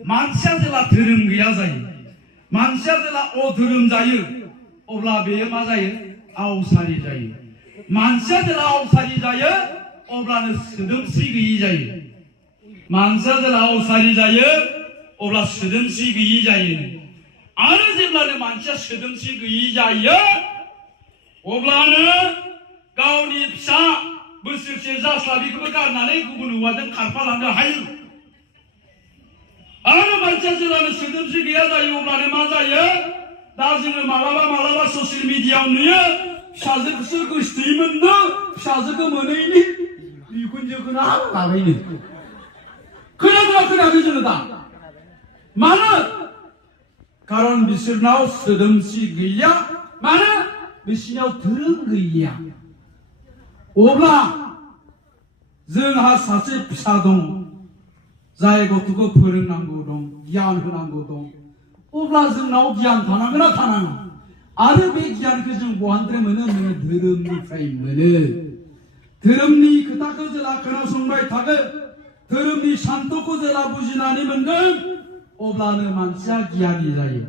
मानसिया जेला धोरोम गैया जायो, मानसिया जेला अधोरोम जायो, अब्ला बेयो मा जायो? आवसारि जायो। मानसिया जेला आवसारि जायो, अब्लानो सोदोमस्रि गैयि जायो। मानसिया जेला आवसारि जायो, अब्ला सोदोमस्रि गैयि जायो। आरो जेब्लानो मानसिया सोदोमस्रि गैयि जायो, अब्लानो गावनि फिसा बोसोरसे जास्लाबिखौबो गारनानै गुबुन हौवाजों खारफालांनो हायो। आरो मानसिया जेब्लानो सोदोमस्रि गैया जायो, अब्लानो मा जायो? दा जोङो मालाबा ससियेल मिडियायाव नुयो, फिसाजोखौसो गोसोथोयोमोननो, फिसाजोखौ मोनैनि बिखुनजोखौनो लाबायनो। खोनादोंना खोनायाखै जोङो दा? मानो? खारन बिसोरनाव सोदोमस्रि गैया। मानो? बिसोरनाव धोरोम गैया। अब्ला जोंहा सासे फिसा दं, जाय गथ'खौ फोरोंनांगौ दं, गियान होनांगौ दं। अब्ला जोंनाव गियान थानांगोन ना थानाङा? आरो बे गियानखौ जों बहानिफ्राय मोनो? जोङो धोरोमनिफ्राय मोनो। धोरोमनि खोथाखौ जेला खोनासंबाय थागोन, धोरोमनि सान्थौखौ जेला बुजिनानै मोनगोन, अब्लानो मानसिया गियानि जायो।